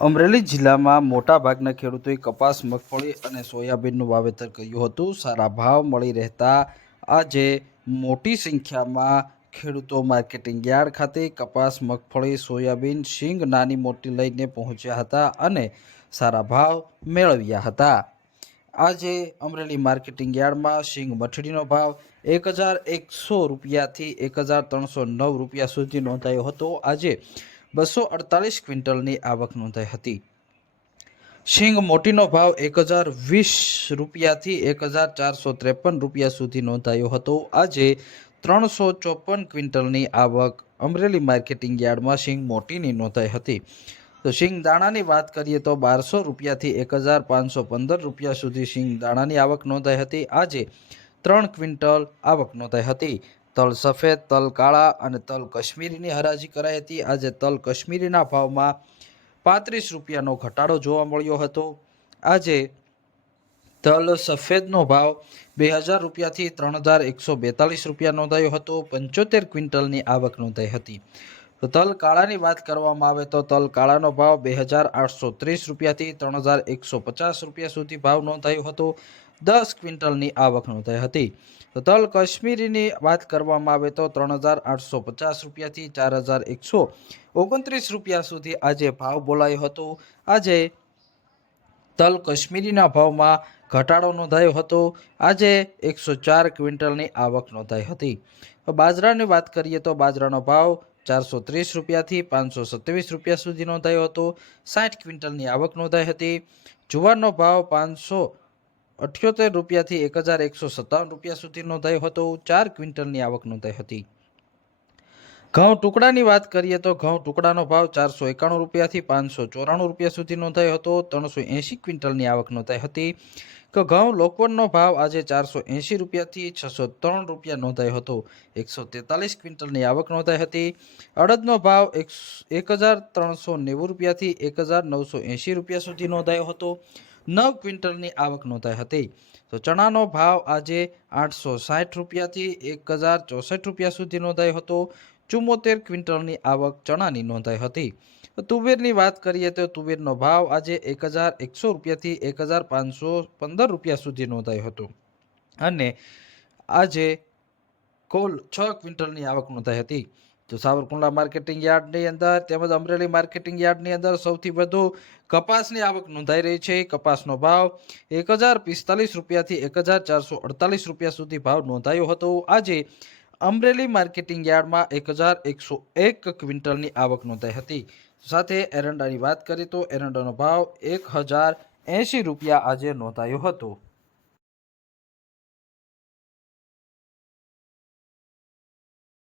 અમરેલી જિલ્લામાં મોટાભાગના ખેડૂતોએ કપાસ, મગફળી અને સોયાબીનનું વાવેતર કર્યું હતું. સારા ભાવ મળી રહેતા આજે મોટી સંખ્યામાં ખેડૂતો માર્કેટિંગ યાર્ડ ખાતે કપાસ, મગફળી, સોયાબીન, શીંગ નાની મોટી લઈને પહોંચ્યા હતા અને સારા ભાવ મેળવ્યા હતા. આજે અમરેલી માર્કેટિંગ યાર્ડમાં શીંગ મઠડીનો ભાવ એક હજાર એકસો રૂપિયાથી એક હજાર ત્રણસો નવ રૂપિયા સુધી નોંધાયો હતો. આજે બસો અડતાલીસ ક્વિન્ટલની આવક નોંધાઈ હતી. સિંગ મોટીનો ભાવ એક હજાર વીસ રૂપિયાથી એક હજાર ચારસો ત્રેપન રૂપિયા સુધી નોંધાયો હતો. આજે ત્રણસો ચોપન ક્વિન્ટલની આવક અમરેલી માર્કેટિંગ યાર્ડમાં સિંગ મોટીની નોંધાઈ હતી. તો સિંગ દાણાની વાત કરીએ તો બારસો રૂપિયાથી એક હજાર પાંચસો પંદર રૂપિયા સુધી સિંગ દાણાની આવક નોંધાઈ હતી. આજે ત્રણ ક્વિન્ટલ આવક નોંધાઈ હતી. તલ સફેદ, તલ કાળા અને તલ કશ્મીરીની હરાજી કરાઈ હતી. આજે તલ કશ્મીરીના ભાવમાં પાંત્રીસ રૂપિયાનો ઘટાડો જોવા મળ્યો હતો. આજે તલ સફેદનો ભાવ બે હજાર રૂપિયાથી ત્રણ હજાર એકસો બેતાલીસ રૂપિયા નોંધાયો હતો. પંચોતેર ક્વિન્ટલની આવક નોંધાઈ હતી. તલ કાળાની વાત કરવામાં આવે તો તલ કાળાનો ભાવ બે હજાર આઠસો ત્રીસ રૂપિયાથી ત્રણ હજાર એકસો પચાસ રૂપિયા સુધી ભાવ નોંધાયો હતો. દસ ક્વિન્ટલની આવક નોંધાઈ હતી. તલ કાશ્મીરીની વાત કરવામાં આવે તો ત્રણ હજાર આઠસો પચાસ રૂપિયાથી ચાર હજાર એકસો ઓગણત્રીસ રૂપિયા સુધી આજે ભાવ બોલાયો હતો. આજે તલ કાશ્મીરીના ભાવમાં ઘટાડો નોંધાયો હતો. આજે એકસો ચાર ક્વિન્ટલની આવક નોંધાઈ હતી. બાજરાની વાત કરીએ તો બાજરાનો ભાવ ચારસો ત્રીસ રૂપિયાથી પાંચસો સત્યાવીસ રૂપિયા સુધી નોંધાયો હતો. સાઠ ક્વિન્ટલની આવક નોંધાઈ હતી. જુવારનો ભાવ પાંચસો અઠ્યોતેર રૂપિયાથી એક હજાર એકસો સત્તાવન રૂપિયા સુધી નોંધાયો હતો. ચાર ક્વિન્ટલની આવક નોંધાઈ હતી. ઘઉં ટુકડાની વાત કરીએ તો ઘઉં ટુકડાનો ભાવ ચારસો એકાણું રૂપિયાથી પાંચસો ચોરાણું રૂપિયા સુધી નોંધાયો હતો. ત્રણસો એંશી ક્વિન્ટલની આવક નોંધાઈ હતી. તો ઘઉં લોકવનનો ભાવ આજે ચારસો એંશી રૂપિયાથી છસો ત્રણ રૂપિયા નોંધાયો હતો. એકસો તેતાલીસ ક્વિન્ટલની આવક નોંધાઈ હતી. અડદનો ભાવ એક એક હજાર ત્રણસો નેવું રૂપિયાથી એક હજાર નવસો એંશી રૂપિયા સુધી નોંધાયો હતો. નવ ક્વિન્ટલની આવક નોંધાઈ હતી. તો ચણાનો ભાવ આજે આઠસો સાઠ રૂપિયાથી એક હજાર ચોસઠ રૂપિયા સુધી નોંધાયો હતો. ચુમ્મોતેર ક્વિન્ટલની આવક ચણાની નોંધાઈ હતી. તુવેરની વાત કરીએ તો તુવેરનો ભાવ આજે એક હજાર એકસો રૂપિયાથી એક હજાર પાંચસો પંદર રૂપિયા સુધી નોંધાયો હતો. અને આજે કુલ છ ક્વિન્ટલની આવક નોંધાઈ હતી. તો સાવરકુંડલા માર્કેટિંગ યાર્ડની અંદર તેમજ અમરેલી માર્કેટિંગ યાર્ડની અંદર સૌથી વધુ કપાસની આવક નોંધાઈ રહી છે. કપાસનો ભાવ એક હજાર પિસ્તાલીસ રૂપિયાથી એક હજાર ચારસો અડતાલીસ રૂપિયા સુધી ભાવ નોંધાયો હતો. આજે અમરેલી માર્કેટિંગ યાર્ડમાં એક હજાર એકસો એક ક્વિન્ટલની આવક નોંધાઈ હતી. સાથે એરંડાની વાત કરીએ તો એરંડાનો ભાવ એક હજાર એંશી રૂપિયા આજે નોંધાયો હતો.